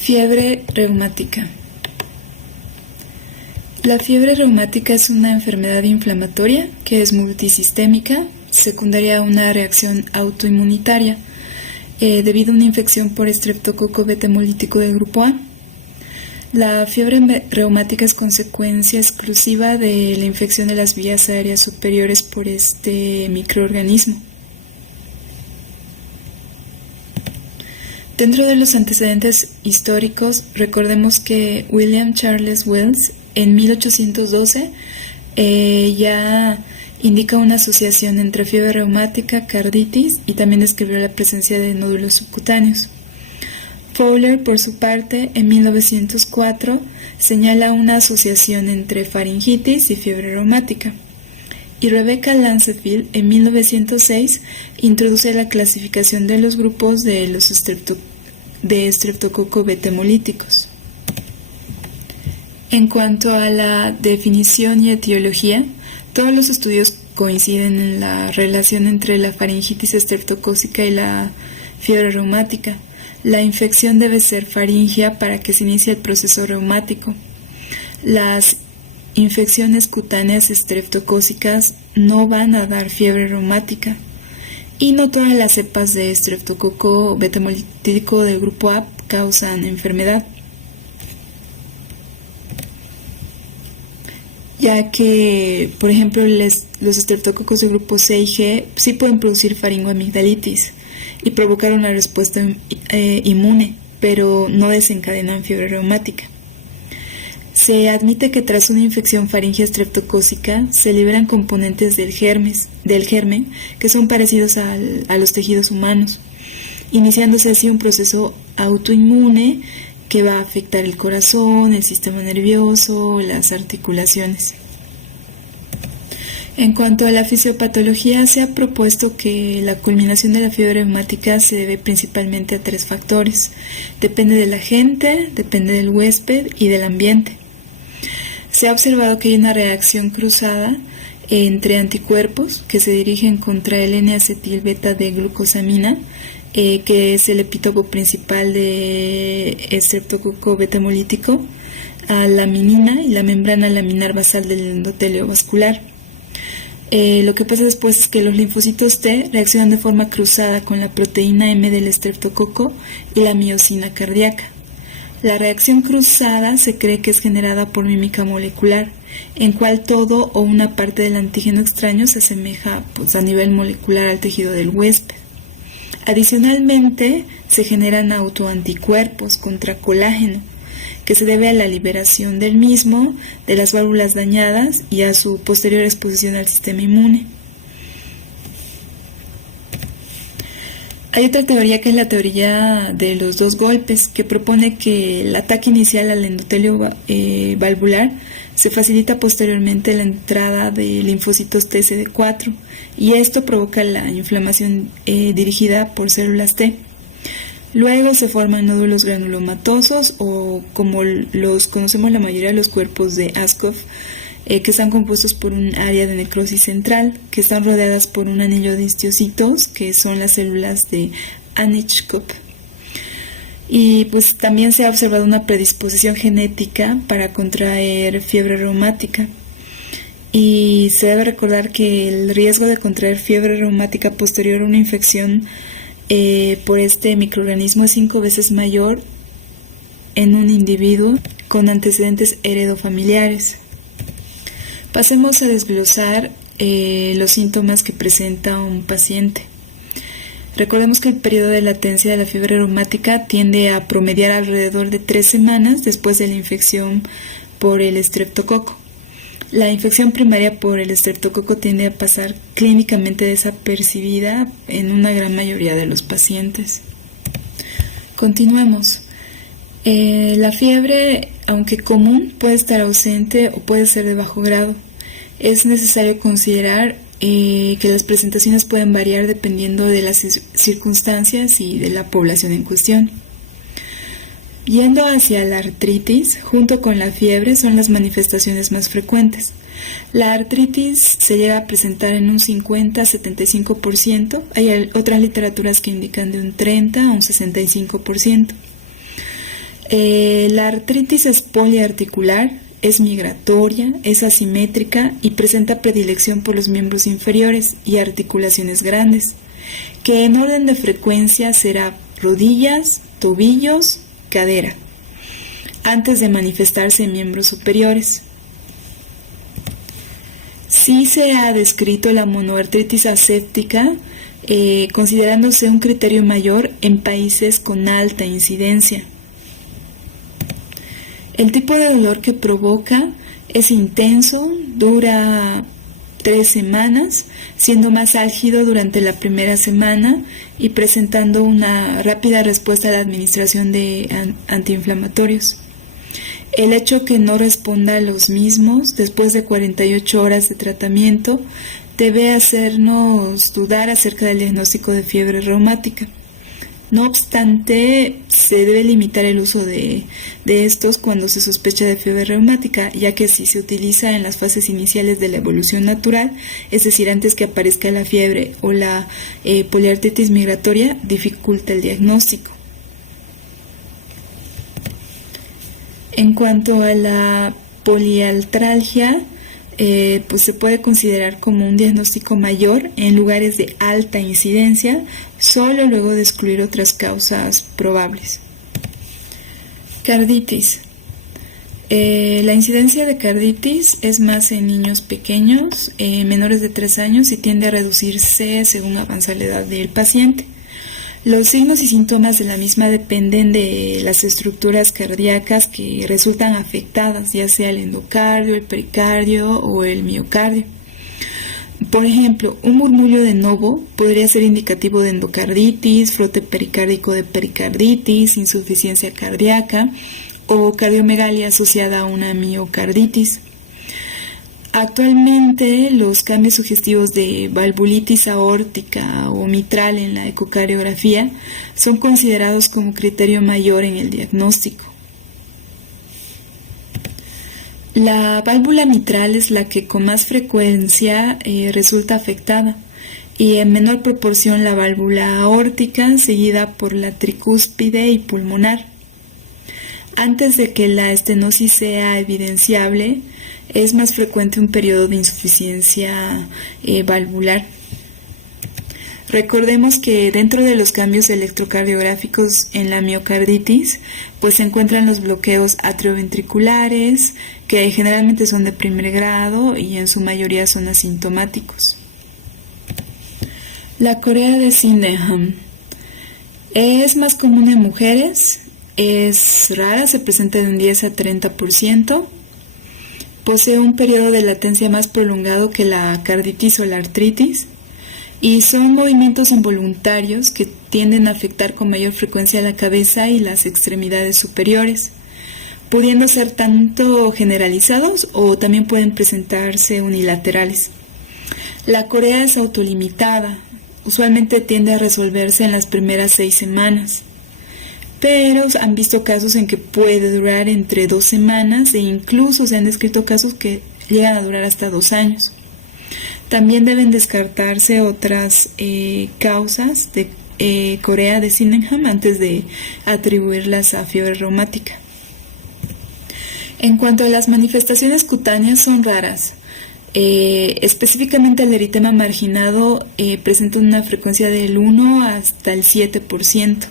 Fiebre reumática. La fiebre reumática es una enfermedad inflamatoria que es multisistémica, secundaria a una reacción autoinmunitaria debido a una infección por estreptococo beta hemolítico del grupo A. La fiebre reumática es consecuencia exclusiva de la infección de las vías aéreas superiores por este microorganismo. Dentro de los antecedentes históricos, recordemos que William Charles Wells en 1812 ya indica una asociación entre fiebre reumática, carditis y también describió la presencia de nódulos subcutáneos. Fowler, por su parte, en 1904 señala una asociación entre faringitis y fiebre reumática. Y Rebecca Lancefield, en 1906, introduce la clasificación de los grupos de los estreptococo beta hemolíticos. En cuanto a la definición y etiología, todos los estudios coinciden en la relación entre la faringitis estreptocócica y la fiebre reumática. La infección debe ser faríngea para que se inicie el proceso reumático. Las infecciones cutáneas estreptocócicas no van a dar fiebre reumática y no todas las cepas de estreptococo beta hemolítico del grupo A causan enfermedad, ya que, por ejemplo, los estreptococos del grupo C y G sí pueden producir faringoamigdalitis y provocar una respuesta inmune, pero no desencadenan fiebre reumática. Se admite que tras una infección faríngea estreptocócica se liberan componentes del germen que son parecidos a los tejidos humanos, iniciándose así un proceso autoinmune que va a afectar el corazón, el sistema nervioso, las articulaciones. En cuanto a la fisiopatología, se ha propuesto que la culminación de la fiebre reumática se debe principalmente a 3 factores. Depende del agente, depende del huésped y del ambiente. Se ha observado que hay una reacción cruzada entre anticuerpos que se dirigen contra el N-acetil-beta-D-glucosamina, que es el epítopo principal de estreptococo beta hemolítico, a la laminina y la membrana laminar basal del endotelio vascular. Lo que pasa después es que los linfocitos T reaccionan de forma cruzada con la proteína M del estreptococo y la miosina cardíaca. La reacción cruzada se cree que es generada por mímica molecular, en cual todo o una parte del antígeno extraño se asemeja a nivel molecular al tejido del huésped. Adicionalmente, se generan autoanticuerpos contra colágeno, que se debe a la liberación del mismo, de las válvulas dañadas y a su posterior exposición al sistema inmune. Hay otra teoría que es la teoría de los 2 golpes, que propone que el ataque inicial al endotelio valvular se facilita posteriormente la entrada de linfocitos TCD4 y esto provoca la inflamación dirigida por células T. Luego se forman nódulos granulomatosos o como los conocemos la mayoría de los cuerpos de Askov, que están compuestos por un área de necrosis central, que están rodeadas por un anillo de histiocitos, que son las células de Anichkov. Y pues también se ha observado una predisposición genética para contraer fiebre reumática. Y se debe recordar que el riesgo de contraer fiebre reumática posterior a una infección por este microorganismo es 5 veces mayor en un individuo con antecedentes heredofamiliares. Pasemos a desglosar los síntomas que presenta un paciente. Recordemos que el periodo de latencia de la fiebre reumática tiende a promediar alrededor de 3 semanas después de la infección por el estreptococo. La infección primaria por el estreptococo tiende a pasar clínicamente desapercibida en una gran mayoría de los pacientes. Continuemos. La fiebre, aunque común, puede estar ausente o puede ser de bajo grado. Es necesario considerar que las presentaciones pueden variar dependiendo de las circunstancias y de la población en cuestión. Yendo hacia la artritis, junto con la fiebre, son las manifestaciones más frecuentes. La artritis se llega a presentar en un 50-75%, hay otras literaturas que indican de un 30 a un 65%. La artritis es poliarticular, es migratoria, es asimétrica y presenta predilección por los miembros inferiores y articulaciones grandes, que en orden de frecuencia será rodillas, tobillos, cadera, antes de manifestarse en miembros superiores. Sí se ha descrito la monoartritis aséptica, considerándose un criterio mayor en países con alta incidencia. El tipo de dolor que provoca es intenso, dura 3 semanas, siendo más álgido durante la primera semana y presentando una rápida respuesta a la administración de antiinflamatorios. El hecho que no responda a los mismos después de 48 horas de tratamiento debe hacernos dudar acerca del diagnóstico de fiebre reumática. No obstante, se debe limitar el uso de estos cuando se sospecha de fiebre reumática, ya que si se utiliza en las fases iniciales de la evolución natural, es decir, antes que aparezca la fiebre o la poliartritis migratoria, dificulta el diagnóstico. En cuanto a la poliartralgia, pues se puede considerar como un diagnóstico mayor en lugares de alta incidencia, solo luego de excluir otras causas probables. Carditis. La incidencia de carditis es más en niños pequeños, menores de 3 años, y tiende a reducirse según avanza la edad del paciente. Los signos y síntomas de la misma dependen de las estructuras cardíacas que resultan afectadas, ya sea el endocardio, el pericardio o el miocardio. Por ejemplo, un murmullo de novo podría ser indicativo de endocarditis, frote pericárdico de pericarditis, insuficiencia cardíaca o cardiomegalia asociada a una miocarditis. Actualmente, los cambios sugestivos de valvulitis aórtica o mitral en la ecocardiografía son considerados como criterio mayor en el diagnóstico. La válvula mitral es la que con más frecuencia resulta afectada, y en menor proporción la válvula aórtica, seguida por la tricúspide y pulmonar. Antes de que la estenosis sea evidenciable, es más frecuente un periodo de insuficiencia valvular. Recordemos que dentro de los cambios electrocardiográficos en la miocarditis, pues se encuentran los bloqueos atrioventriculares, que generalmente son de primer grado y en su mayoría son asintomáticos. La corea de Sydenham es más común en mujeres, es rara, se presenta de un 10 a 30%. Posee un periodo de latencia más prolongado que la carditis o la artritis, y son movimientos involuntarios que tienden a afectar con mayor frecuencia la cabeza y las extremidades superiores, pudiendo ser tanto generalizados o también pueden presentarse unilaterales. La corea es autolimitada, usualmente tiende a resolverse en las primeras 6 semanas. Pero han visto casos en que puede durar entre 2 semanas e incluso se han descrito casos que llegan a durar hasta 2 años. También deben descartarse otras causas de corea de Sydenham antes de atribuirlas a fiebre reumática. En cuanto a las manifestaciones cutáneas, son raras. Específicamente el eritema marginado presenta una frecuencia del 1 hasta el 7%.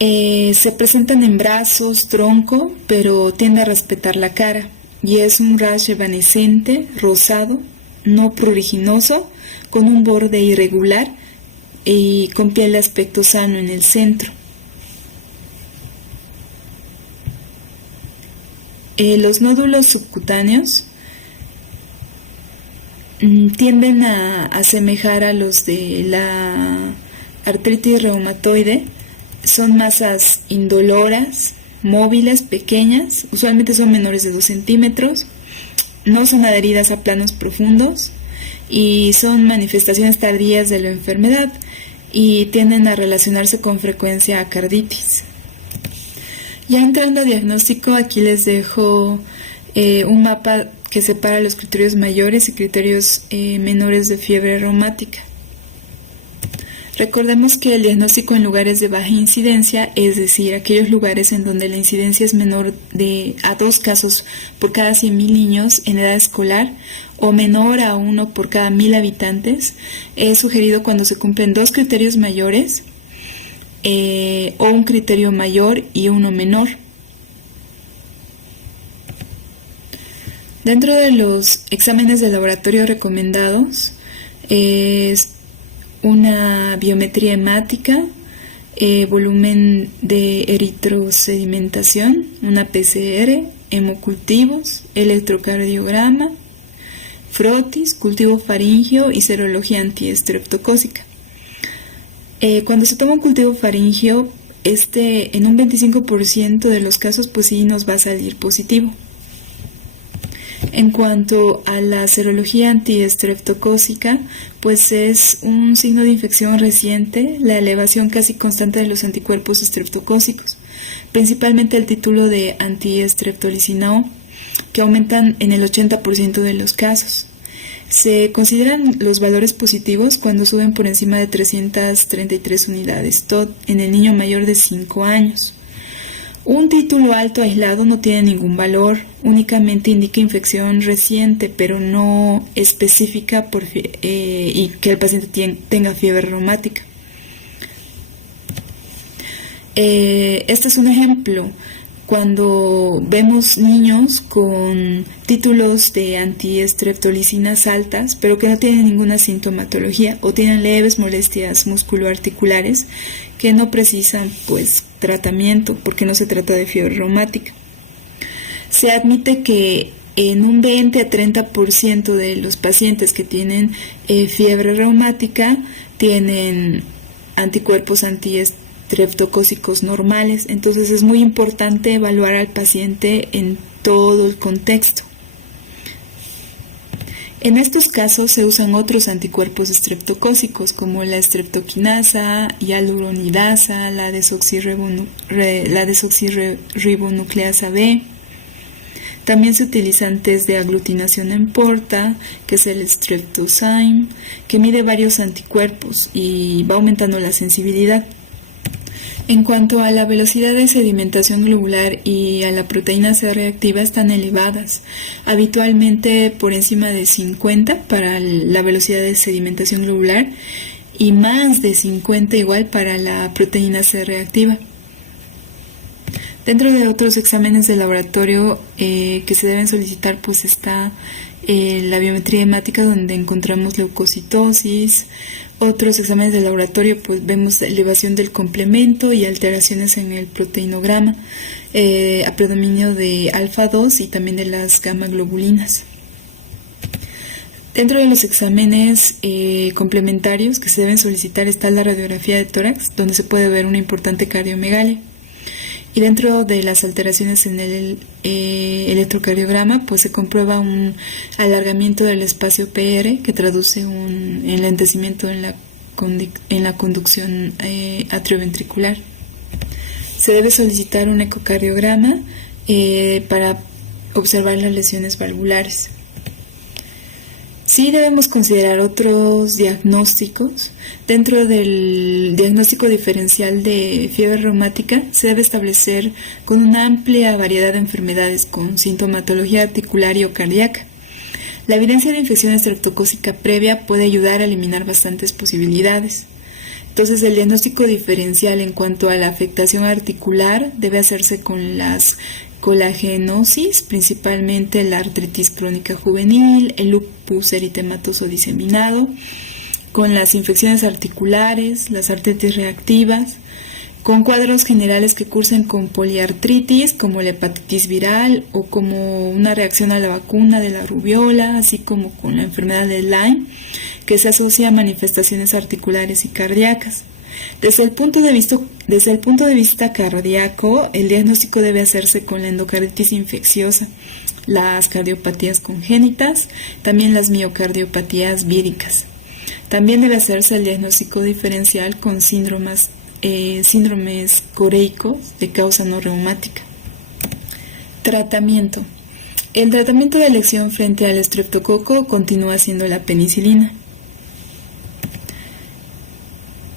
Se presentan en brazos, tronco, pero tiende a respetar la cara, y es un rash evanescente, rosado, no pruriginoso, con un borde irregular y con piel de aspecto sano en el centro. Los nódulos subcutáneos tienden a asemejar a los de la artritis reumatoide. Son masas indoloras, móviles, pequeñas, usualmente son menores de 2 centímetros, no son adheridas a planos profundos y son manifestaciones tardías de la enfermedad y tienden a relacionarse con frecuencia a carditis. Ya entrando a diagnóstico, aquí les dejo un mapa que separa los criterios mayores y criterios menores de fiebre reumática. Recordemos que el diagnóstico en lugares de baja incidencia, es decir, aquellos lugares en donde la incidencia es menor a 2 casos por cada 100.000 niños en edad escolar o menor a 1 por cada 1.000 habitantes, es sugerido cuando se cumplen 2 criterios mayores o un criterio mayor y uno menor. Dentro de los exámenes de laboratorio recomendados es una biometría hemática, volumen de eritrosedimentación, una PCR, hemocultivos, electrocardiograma, frotis, cultivo faríngeo y serología antiestreptocócica. Cuando se toma un cultivo faríngeo, en un 25% de los casos pues sí nos va a salir positivo. En cuanto a la serología antiestreptocócica, pues es un signo de infección reciente, la elevación casi constante de los anticuerpos estreptocócicos, principalmente el título de antiestreptolicina O, que aumentan en el 80% de los casos. Se consideran los valores positivos cuando suben por encima de 333 unidades TOD en el niño mayor de 5 años. Un título alto aislado no tiene ningún valor, únicamente indica infección reciente, pero no específica y que el paciente tenga fiebre reumática. Este es un ejemplo. Cuando vemos niños con títulos de antiestreptolicinas altas, pero que no tienen ninguna sintomatología o tienen leves molestias musculoarticulares que no precisan pues tratamiento porque no se trata de fiebre reumática. Se admite que en un 20 a 30% de los pacientes que tienen fiebre reumática tienen anticuerpos antiestreptocócicos normales, entonces es muy importante evaluar al paciente en todo el contexto. En estos casos se usan otros anticuerpos estreptocócicos como la estreptoquinasa, hialuronidasa, la desoxirribonucleasa B. También se utilizan test de aglutinación en porta, que es el streptozyme, que mide varios anticuerpos y va aumentando la sensibilidad. En cuanto a la velocidad de sedimentación globular y a la proteína C reactiva, están elevadas, habitualmente por encima de 50 para la velocidad de sedimentación globular y más de 50 igual para la proteína C reactiva. Dentro de otros exámenes de laboratorio que se deben solicitar, pues está la biometría hemática, donde encontramos leucocitosis. Otros exámenes de laboratorio, pues vemos elevación del complemento y alteraciones en el proteinograma, a predominio de alfa-2 y también de las gamma globulinas. Dentro de los exámenes complementarios que se deben solicitar está la radiografía de tórax, donde se puede ver una importante cardiomegalia. Y dentro de las alteraciones en el electrocardiograma, pues se comprueba un alargamiento del espacio PR, que traduce un enlentecimiento en la conducción atrioventricular. Se debe solicitar un ecocardiograma para observar las lesiones valvulares. Sí debemos considerar otros diagnósticos. Dentro del diagnóstico diferencial de fiebre reumática se debe establecer con una amplia variedad de enfermedades con sintomatología articular y o cardíaca. La evidencia de infección estreptocócica previa puede ayudar a eliminar bastantes posibilidades. Entonces, el diagnóstico diferencial en cuanto a la afectación articular debe hacerse con las colagenosis, principalmente la artritis crónica juvenil, el lupus eritematoso diseminado, con las infecciones articulares, las artritis reactivas, con cuadros generales que cursen con poliartritis, como la hepatitis viral o como una reacción a la vacuna de la rubiola, así como con la enfermedad de Lyme, que se asocia a manifestaciones articulares y cardíacas. Desde el punto de vista cardíaco, el diagnóstico debe hacerse con la endocarditis infecciosa, las cardiopatías congénitas, también las miocardiopatías víricas. También debe hacerse el diagnóstico diferencial con síndromes coreicos de causa no reumática. Tratamiento. El tratamiento de elección frente al estreptococo continúa siendo la penicilina.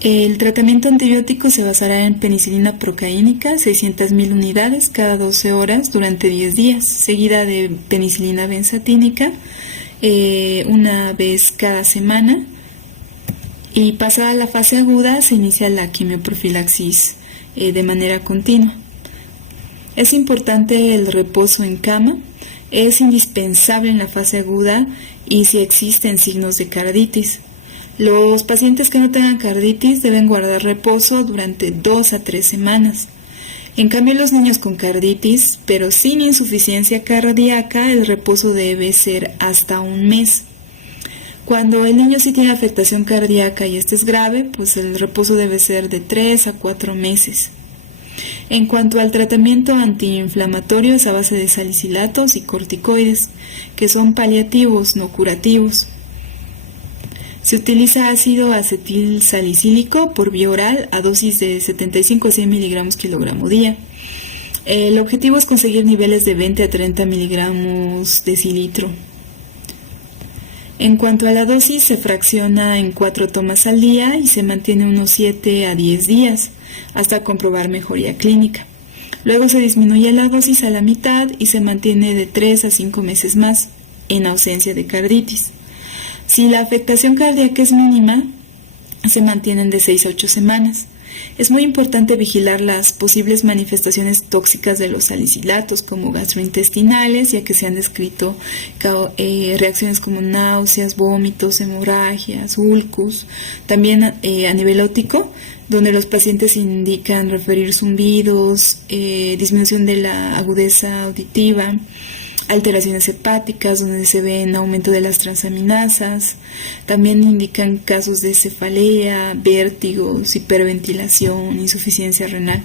El tratamiento antibiótico se basará en penicilina procaínica, 600.000 unidades cada 12 horas durante 10 días, seguida de penicilina benzatínica una vez cada semana, y pasada la fase aguda se inicia la quimioprofilaxis de manera continua. Es importante el reposo en cama, es indispensable en la fase aguda y si existen signos de carditis. Los pacientes que no tengan carditis deben guardar reposo durante 2 a 3 semanas. En cambio, los niños con carditis, pero sin insuficiencia cardíaca, el reposo debe ser hasta 1 mes. Cuando el niño sí tiene afectación cardíaca y este es grave, pues el reposo debe ser de 3 a 4 meses. En cuanto al tratamiento antiinflamatorio, es a base de salicilatos y corticoides, que son paliativos, no curativos. Se utiliza ácido acetil salicílico por vía oral a dosis de 75 a 100 miligramos kilogramo día. El objetivo es conseguir niveles de 20 a 30 miligramos decilitro. En cuanto a la dosis, se fracciona en 4 tomas al día y se mantiene unos 7 a 10 días hasta comprobar mejoría clínica. Luego se disminuye la dosis a la mitad y se mantiene de 3 a 5 meses más en ausencia de carditis. Si la afectación cardíaca es mínima, se mantienen de 6 a 8 semanas. Es muy importante vigilar las posibles manifestaciones tóxicas de los salicilatos como gastrointestinales, ya que se han descrito reacciones como náuseas, vómitos, hemorragias, ulcus. También a nivel óptico, donde los pacientes indican referir zumbidos, disminución de la agudeza auditiva, alteraciones hepáticas donde se ven aumento de las transaminasas, también indican casos de cefalea, vértigos, hiperventilación, insuficiencia renal.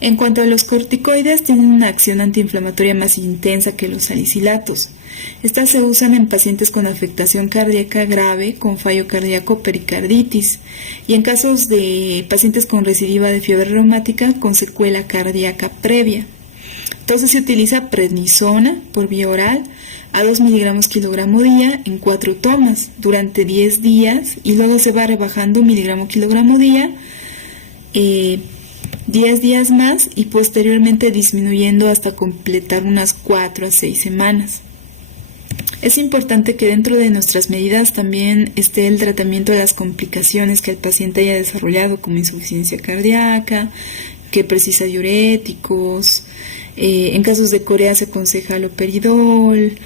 En cuanto a los corticoides, tienen una acción antiinflamatoria más intensa que los salicilatos. Estas se usan en pacientes con afectación cardíaca grave, con fallo cardíaco, pericarditis, y en casos de pacientes con recidiva de fiebre reumática con secuela cardíaca previa. Entonces se utiliza prednisona por vía oral a 2 miligramos kilogramo día en 4 tomas durante 10 días y luego se va rebajando 1 miligramo kilogramo día 10 días más y posteriormente disminuyendo hasta completar unas 4 a 6 semanas. Es importante que dentro de nuestras medidas también esté el tratamiento de las complicaciones que el paciente haya desarrollado como insuficiencia cardíaca, que precisa diuréticos. En casos de corea se aconseja haloperidol.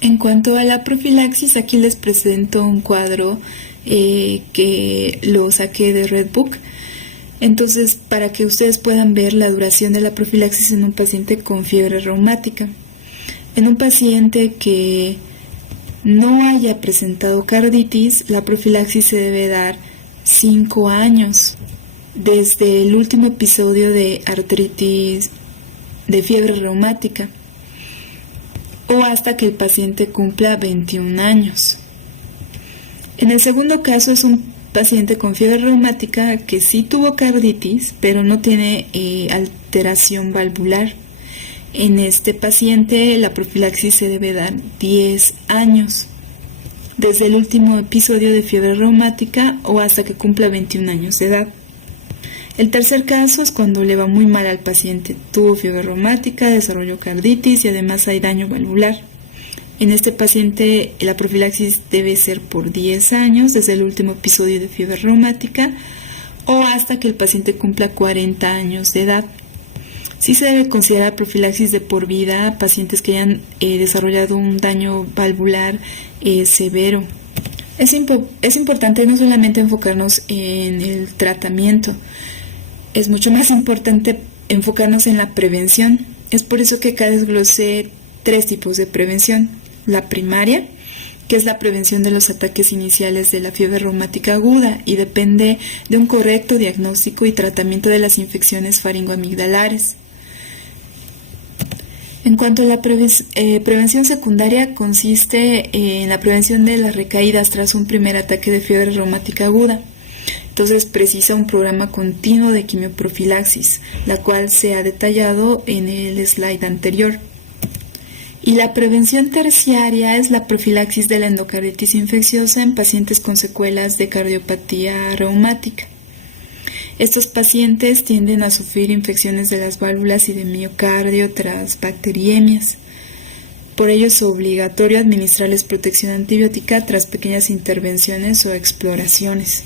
En cuanto a la profilaxis, aquí les presento un cuadro que lo saqué de Redbook. Entonces, para que ustedes puedan ver la duración de la profilaxis en un paciente con fiebre reumática. En un paciente que no haya presentado carditis, la profilaxis se debe dar 5 años. Desde el último episodio de artritis de fiebre reumática o hasta que el paciente cumpla 21 años. En el segundo caso es un paciente con fiebre reumática que sí tuvo carditis, pero no tiene alteración valvular. En este paciente la profilaxis se debe dar 10 años, desde el último episodio de fiebre reumática o hasta que cumpla 21 años de edad. El tercer caso es cuando le va muy mal al paciente. Tuvo fiebre reumática, desarrolló carditis y además hay daño valvular. En este paciente la profilaxis debe ser por 10 años desde el último episodio de fiebre reumática o hasta que el paciente cumpla 40 años de edad. Sí se debe considerar profilaxis de por vida a pacientes que hayan desarrollado un daño valvular severo. Es importante no solamente enfocarnos en el tratamiento, es mucho más importante enfocarnos en la prevención. Es por eso que acá desglosé 3 tipos de prevención. La primaria, que es la prevención de los ataques iniciales de la fiebre reumática aguda y depende de un correcto diagnóstico y tratamiento de las infecciones faringoamigdalares. En cuanto a la prevención secundaria, consiste en la prevención de las recaídas tras un primer ataque de fiebre reumática aguda. Entonces precisa un programa continuo de quimioprofilaxis, la cual se ha detallado en el slide anterior. Y la prevención terciaria es la profilaxis de la endocarditis infecciosa en pacientes con secuelas de cardiopatía reumática. Estos pacientes tienden a sufrir infecciones de las válvulas y de miocardio tras bacteriemias. Por ello es obligatorio administrarles protección antibiótica tras pequeñas intervenciones o exploraciones.